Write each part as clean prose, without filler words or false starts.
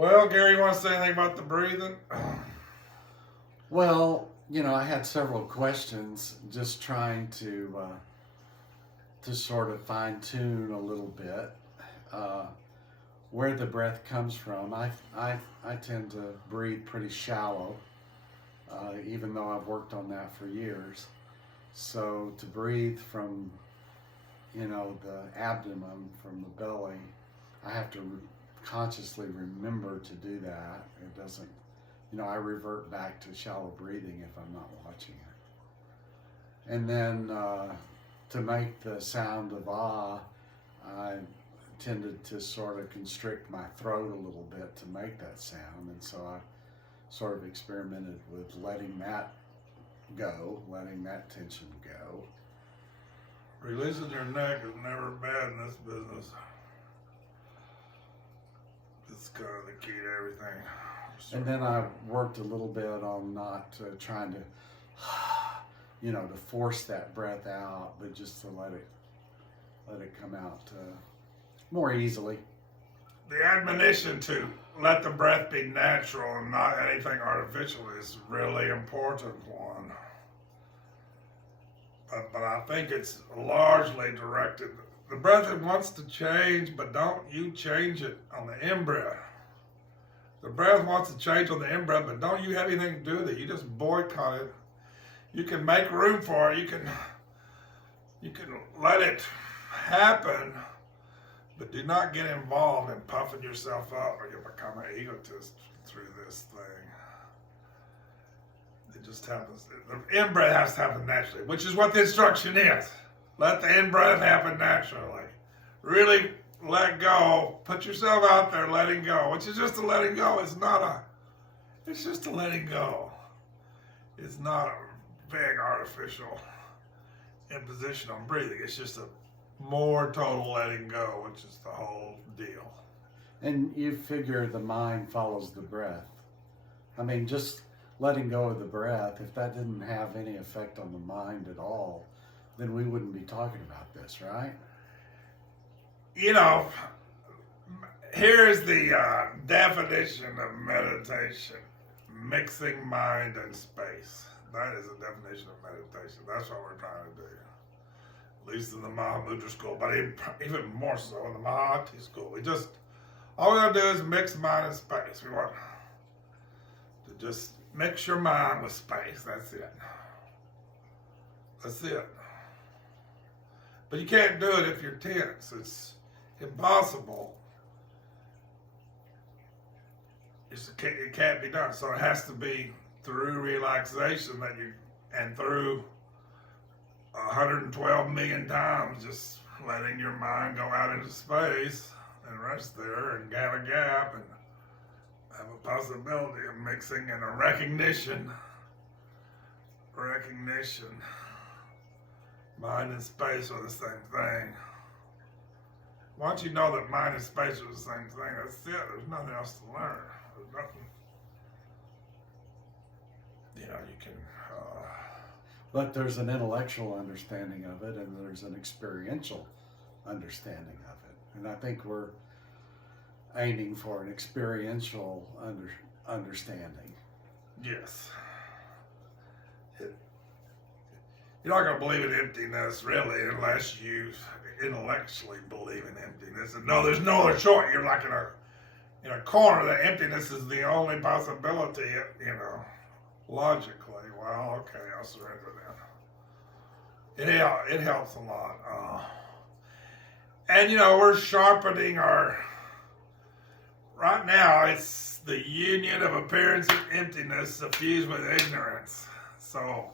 Well, Gary, you want to say anything about the breathing? Well, I had several questions, just trying to sort of fine tune a little bit uh, where the breath comes from. I tend to breathe pretty shallow, even though I've worked on that for years. So to breathe from the abdomen, from the belly, I have to consciously remember to do that. It doesn't, I revert back to shallow breathing if I'm not watching it. And then to make the sound of ah, I tended to sort of constrict my throat a little bit to make that sound. And so I sort of experimented with letting that go, letting that tension go. Releasing your neck is never bad in this business. It's kind of the key to everything. And then I worked a little bit on not trying to, to force that breath out, but just to let it come out more easily. The admonition to let the breath be natural and not anything artificial is a really important one. But I think it's largely directed. The breath it wants to change, but don't you change it on the in-breath. The breath wants to change on the in-breath, but don't you have anything to do with it. You just boycott it. You can make room for it. You can let it happen, but do not get involved in puffing yourself up or you'll become an egotist through this thing. It just happens. The in-breath has to happen naturally, which is what the instruction is. Let the in-breath happen naturally. Really let go. Put yourself out there letting go, which is just a letting go. It's just a letting go. It's not a big artificial imposition on breathing. It's just a more total letting go, which is the whole deal. And you figure the mind follows the breath. I mean, just letting go of the breath, if that didn't have any effect on the mind at all, then we wouldn't be talking about this, right? Here's the definition of meditation: mixing mind and space. That is a definition of meditation. That's what we're trying to do. At least in the Mahamudra school, but even more so in the Mahati school. All we gotta do is mix mind and space. We want to just mix your mind with space. That's it. That's it. But you can't do it if you're tense. It's impossible. It can't be done. So it has to be through relaxation and through 112 million times just letting your mind go out into space and rest there and have a gap and have a possibility of mixing and a recognition. Mind and space are the same thing. Once you know that mind and space are the same thing, that's it. There's nothing else to learn. There's nothing. You can. But there's an intellectual understanding of it, and there's an experiential understanding of it. And I think we're aiming for an experiential understanding. Yes. You're not going to believe in emptiness, really, unless you intellectually believe in emptiness. And no, there's no other choice. You're like in a corner that emptiness is the only possibility, logically. Well, okay, I'll surrender then. It helps a lot. And, we're sharpening right now, it's the union of appearance and emptiness suffused with ignorance. So,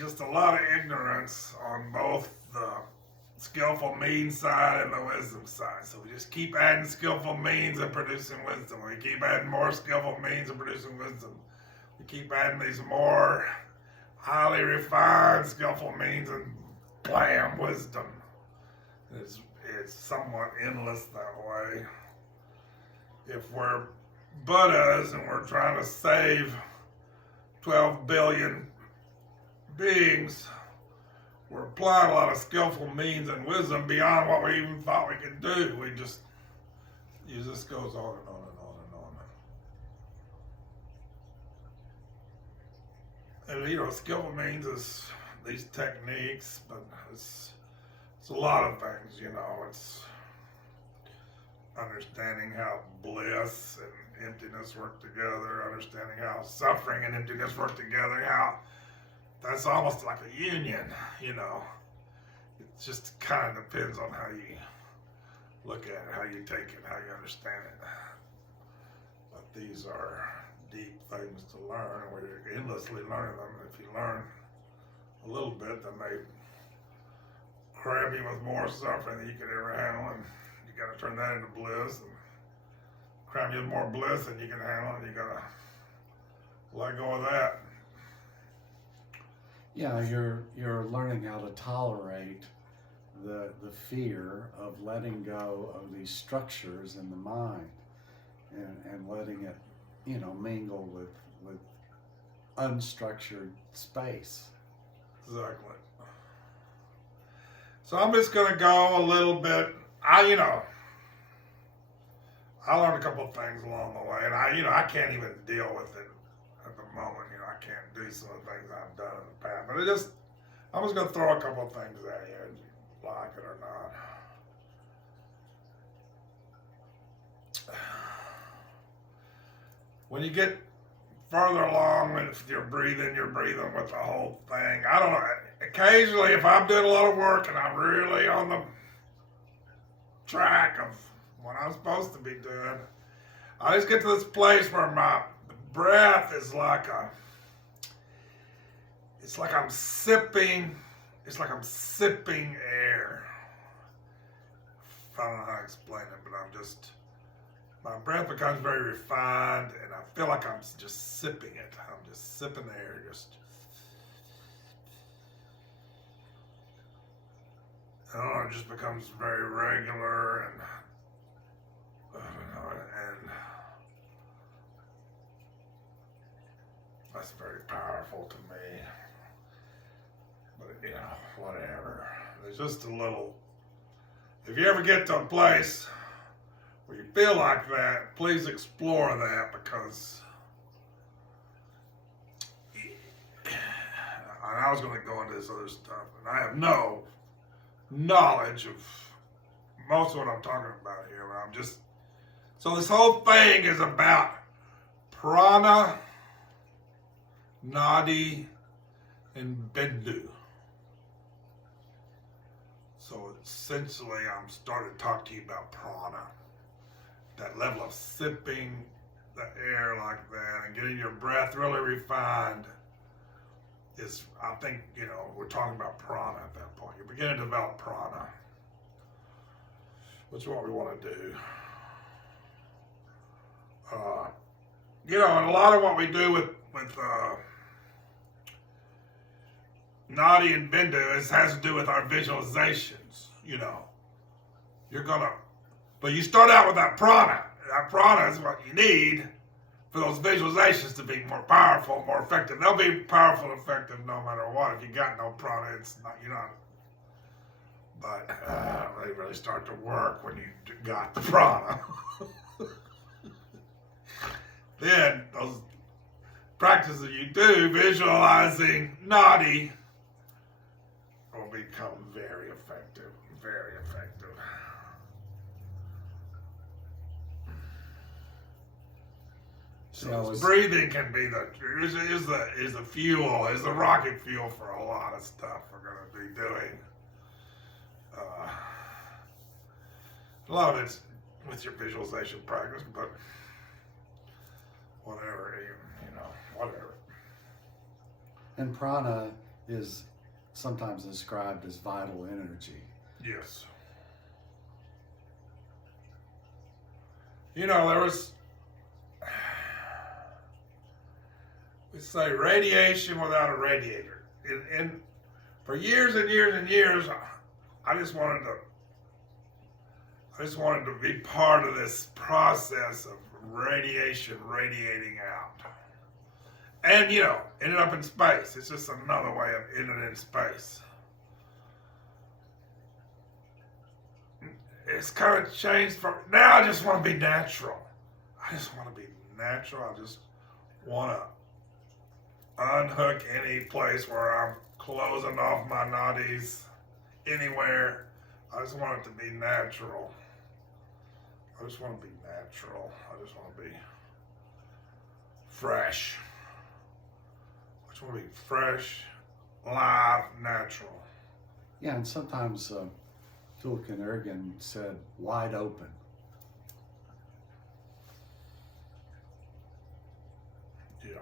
just a lot of ignorance on both the skillful means side and the wisdom side. So we just keep adding skillful means and producing wisdom. We keep adding more skillful means and producing wisdom. We keep adding these more highly refined skillful means and blam, wisdom. It's somewhat endless that way. If we're Buddhas and we're trying to save 12 billion beings, we're applying a lot of skillful means and wisdom beyond what we even thought we could do. It just goes on and on and And skillful means is these techniques, but it's a lot of things. It's understanding how bliss and emptiness work together, understanding how suffering and emptiness work together, how that's almost like a union. It just kind of depends on how you look at it, how you take it, how you understand it. But these are deep things to learn. We're endlessly learning them. If you learn a little bit, then they cram you with more suffering than you could ever handle, and you got to turn that into bliss, and cram you with more bliss than you can handle, and you got to let go of that. Yeah, you're learning how to tolerate the fear of letting go of these structures in the mind, and letting it, mingle with unstructured space. Exactly. So I'm just gonna go a little bit. I learned a couple of things along the way, and I can't even deal with it at the moment. I can't do some of the things I've done in the past. But I'm just gonna throw a couple of things at you, and you like it or not. When you get further along with your breathing with the whole thing. I don't know. Occasionally, if I'm doing a lot of work and I'm really on the track of what I'm supposed to be doing, I just get to this place where my breath is like I'm sipping air. I don't know how to explain it, but my breath becomes very refined, and I feel like I'm just sipping it. I'm just sipping the air, I don't know, it just becomes very regular, and I don't know, and that's very powerful to me. But whatever. There's just a little. If you ever get to a place where you feel like that, please explore that, because I was going to go into this other stuff, and I have no knowledge of most of what I'm talking about here, but so this whole thing is about prana, nadi, and bindu. So essentially, I'm starting to talk to you about prana. That level of sipping the air like that and getting your breath really refined is, I think, we're talking about prana at that point. You're beginning to develop prana, which is what we want to do. And a lot of what we do with Nadi and Bindu has to do with our visualizations. But you start out with that prana. That prana is what you need for those visualizations to be more powerful, more effective. They'll be powerful and effective no matter what. If you got no prana, it's not, But they really start to work when you got the prana. Then those practices that you do, visualizing nadi, will become very effective, very effective. So breathing can be is the fuel, is the rocket fuel for a lot of stuff we're going to be doing. A lot of it's with your visualization practice, but whatever, whatever. And prana is sometimes described as vital energy. Yes. There was, we say, radiation without a radiator. And for years and years and years, I just wanted to be part of this process of radiation radiating out. And, ended up in space. It's just another way of ending in space. It's kind of changed from, now I just want to be natural. I just want to be natural. I just want to unhook any place where I'm closing off my nadis anywhere. I just want it to be natural. I just want to be natural. I just want to be fresh. I just want to be fresh, live, natural. Yeah, and sometimes Tulkin Ergen said wide open. Yeah.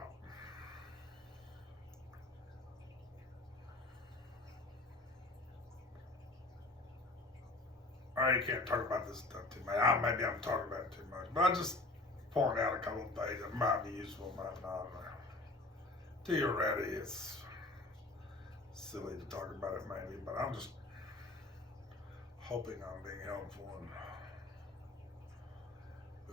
I can't talk about this stuff too much. Maybe I'm talking about it too much, but I just point out a couple of things that might be useful, might not. Till you're ready, it's silly to talk about it maybe, but I'm just hoping I'm being helpful. And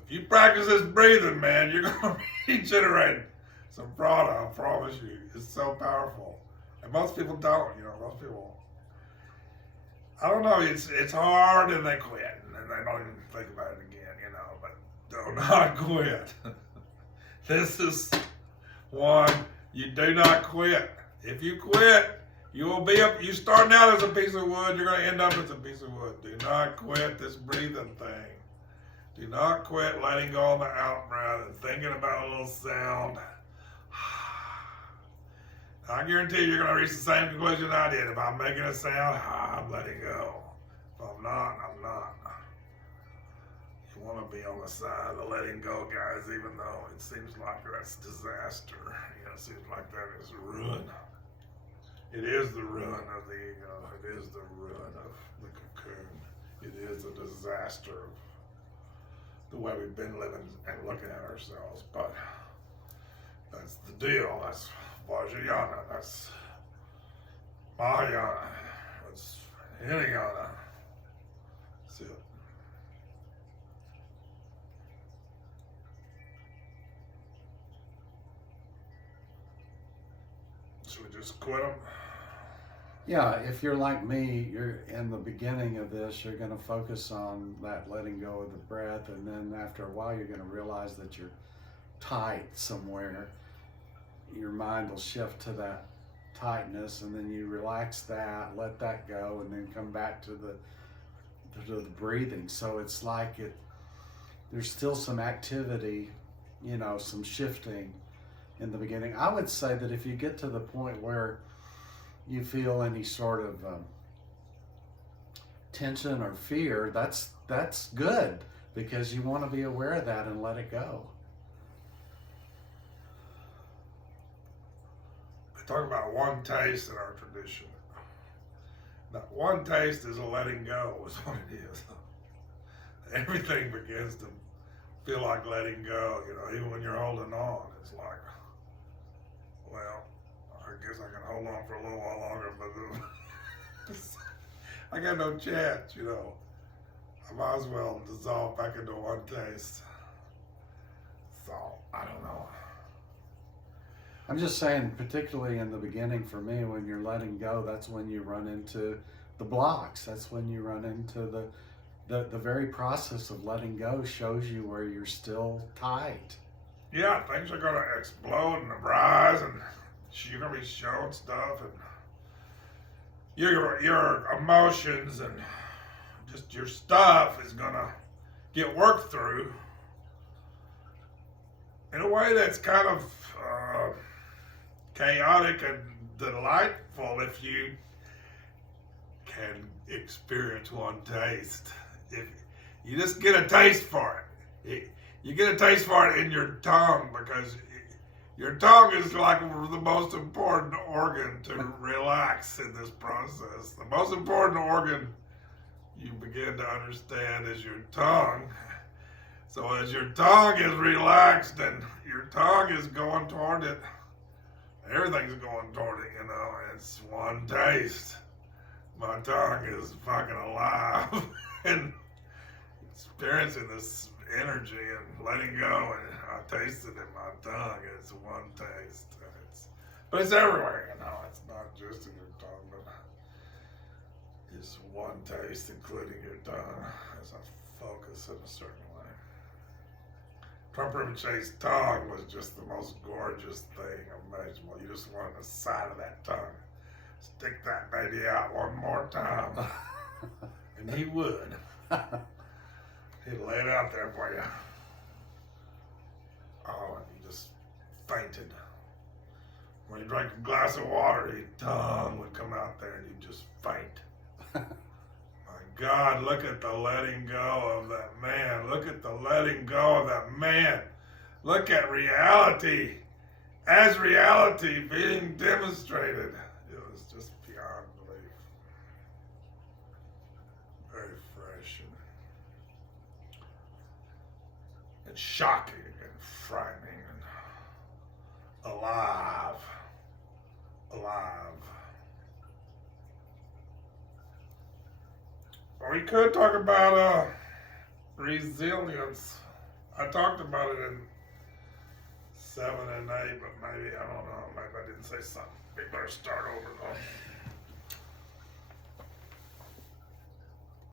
if you practice this breathing, man, you're gonna be generating some prana. I promise you. It's so powerful, and most people don't. Most people. I don't know. It's hard, and they quit, and they don't even think about it again. But do not quit. This is one you do not quit. If you quit, you will be up. You starting out as a piece of wood, you're going to end up as a piece of wood. Do not quit this breathing thing. Do not quit letting go of the out breath and thinking about a little sound. I guarantee you're going to reach the same conclusion I did. If I'm making a sound, I'm letting go. If I'm not, I'm not. You want to be on the side of letting go, guys, even though it seems like that's disaster. It seems like that is ruin. It is the ruin of the ego. It is the ruin of the cocoon. It is a disaster of the way we've been living and looking at ourselves. But that's the deal. That's Vajrayana. That's Mahayana. That's Hinayana. That's it. Should we just quit them? Yeah, if you're like me, you're in the beginning of this, you're going to focus on that letting go of the breath, and then after a while you're going to realize that you're tight somewhere. Your mind will shift to that tightness, and then you relax that, let that go, and then come back to the breathing. So it's like there's still some activity, some shifting in the beginning. I would say that if you get to the point where you feel any sort of tension or fear, that's good, because you want to be aware of that and let it go. They talk about one taste in our tradition. That one taste is a letting go, is what it is. Everything begins to feel like letting go, even when you're holding on. It's like, well, I guess I can hold on for a little while longer, but I got no chance, I might as well dissolve back into one taste. So, I don't know. I'm just saying, particularly in the beginning for me, when you're letting go, that's when you run into the blocks. That's when you run into the very process of letting go shows you where you're still tight. Yeah, things are going to explode and rise, and you're going to be showing stuff, and your emotions and just your stuff is going to get worked through in a way that's kind of chaotic and delightful if you can experience one taste. If you just get a taste for it. You get a taste for it in your tongue, because your tongue is like the most important organ to relax in this process. The most important organ you begin to understand is your tongue. So as your tongue is relaxed and your tongue is going toward it, everything's going toward it, it's one taste. My tongue is fucking alive and experiencing this energy and letting go, and I taste it in my tongue. It's one taste, but it's everywhere. It's not just in your tongue, but it's one taste, including your tongue, as I focus in a certain way. Trump Rinpoche's tongue was just the most gorgeous thing imaginable. You just wanted the side of that tongue. Stick that baby out one more time. And he would. He'd lay it out there for you. Oh, and you just fainted. When you drank a glass of water, your tongue would come out there and you'd just faint. My God, look at the letting go of that man. Look at the letting go of that man. Look at reality as reality being demonstrated. It was just beyond belief. Very fresh and shocking and frightening and alive. Or we could talk about resilience. I talked about it in 7 and 8, but maybe, I don't know, maybe I didn't say something. We better start over.